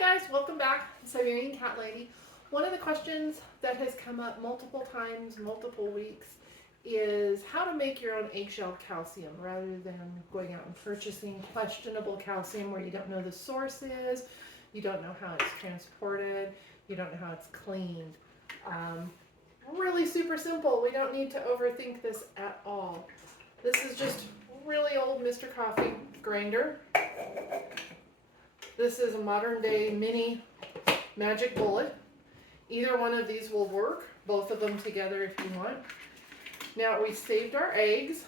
guys, welcome back, Siberian Cat Lady. One of the questions that has come up multiple times, multiple weeks, is how to make your own eggshell calcium rather than going out and purchasing questionable calcium where you don't know the source is, you don't know how it's transported, you don't know how it's cleaned. Really super simple. We don't need to overthink this at all. This is just really old Mr. Coffee grinder. This is a modern day mini magic bullet. Either one of these will work, both of them together if you want. Now we saved our eggs,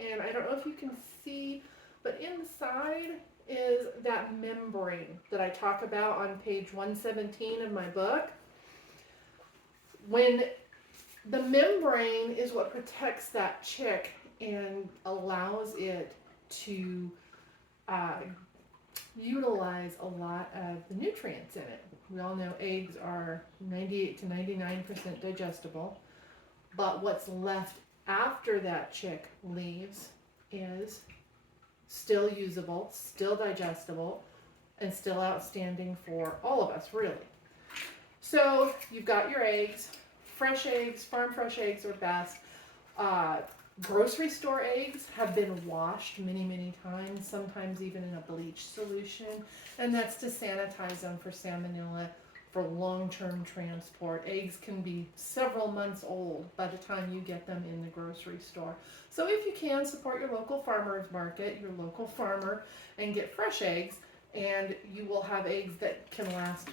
and I don't know if you can see, but inside is that membrane that I talk about on page 117 of my book. When the membrane is what protects that chick and allows it to utilize a lot of the nutrients in it. We all know eggs are 98 to 99% digestible, but what's left after that chick leaves is still usable, still digestible, and still outstanding for all of us, really. So you've got your eggs, fresh eggs, farm fresh eggs are best. Grocery store eggs have been washed many, many times, sometimes even in a bleach solution, and that's to sanitize them for salmonella for long-term transport. Eggs can be several months old by the time you get them in the grocery store. So if you can, support your local farmer's market, your local farmer, and get fresh eggs, and you will have eggs that can last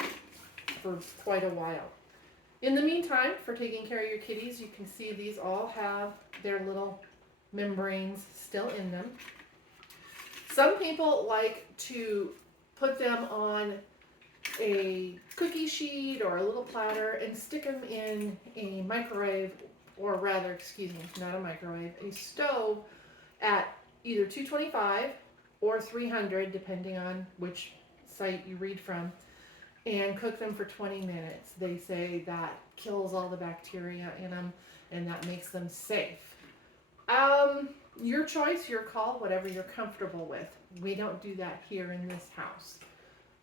for quite a while. In the meantime, for taking care of your kitties, you can see these all have their little membranes still in them. Some people like to put them on a cookie sheet or a little platter and stick them in a microwave, or rather, excuse me, not a microwave, a stove at either 225 or 300, depending on which site you read from, and cook them for 20 minutes. They say that kills all the bacteria in them and that makes them safe. Your choice, your call, whatever you're comfortable with. We don't do that here in this house.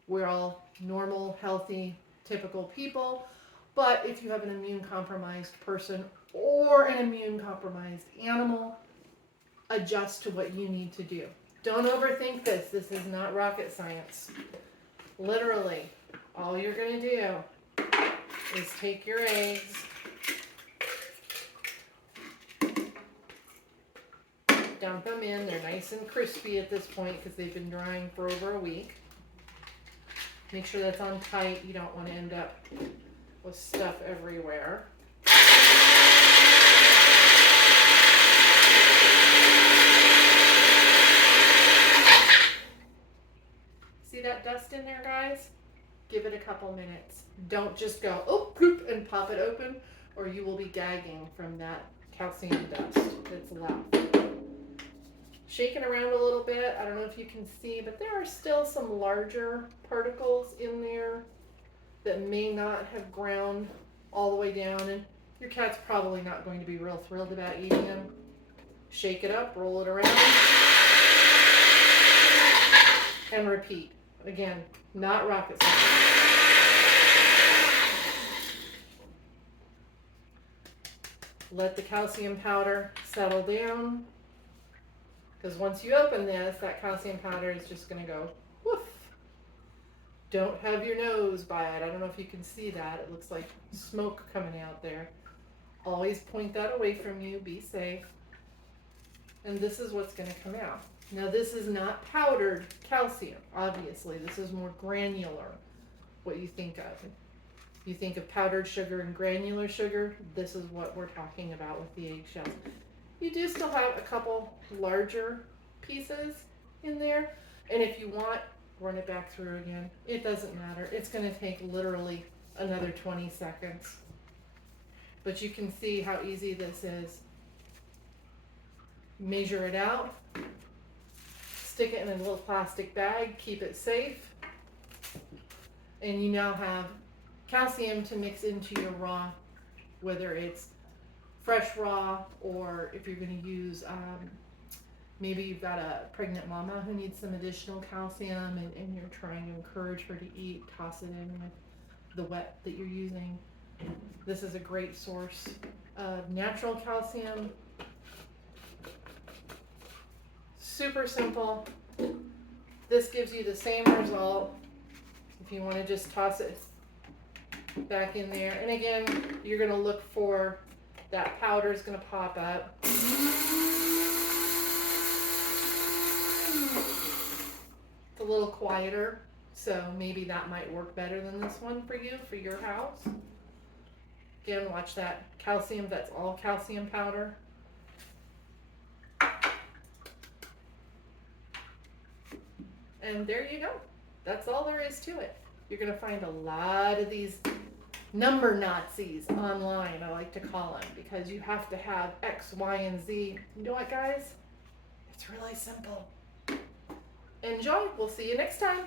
We're all normal, healthy, typical people, but if you have an immune compromised person or an immune compromised animal, adjust to what you need to do. Don't overthink this. This is not rocket science. Literally, all you're going to do is take your eggs, dump them in. They're nice and crispy at this point because they've been drying for over a week. Make sure that's on tight. You don't want to end up with stuff everywhere. See that dust in there, guys? Give it a couple minutes. Don't just go, oh, poop, and pop it open, or you will be gagging from that calcium dust that's left. Shake it around a little bit. I don't know if you can see, but there are still some larger particles in there that may not have ground all the way down, and your cat's probably not going to be real thrilled about eating them. Shake it up, roll it around, and repeat. Again, not rocket science. Let the calcium powder settle down, because once you open this, that calcium powder is just going to go woof. Don't have your nose by it. I don't know if you can see that. It looks like smoke coming out there. Always point that away from you. Be safe. And this is what's going to come out. Now, this is not powdered calcium, obviously. This is more granular, what you think of. You think of powdered sugar and granular sugar, this is what we're talking about with the eggshells. You do still have a couple larger pieces in there, and if you want, run it back through again. It doesn't matter. It's going to take literally another 20 seconds. But you can see how easy this is. Measure it out. Stick it in a little plastic bag, keep it safe, and you now have calcium to mix into your raw, whether it's fresh raw or if you're going to use, maybe you've got a pregnant mama who needs some additional calcium and you're trying to encourage her to eat, toss it in with the wet that you're using. This is a great source of natural calcium. Super simple. This gives you the same result if you want to just toss it back in there. And again, you're going to look for that powder is going to pop up. It's a little quieter, so maybe that might work better than this one for you, for your house. Again, watch that calcium, that's all calcium powder. And there you go. That's all there is to it. You're going to find a lot of these number Nazis online, I like to call them, because you have to have X, Y, and Z. You know what, guys? It's really simple. Enjoy. We'll see you next time.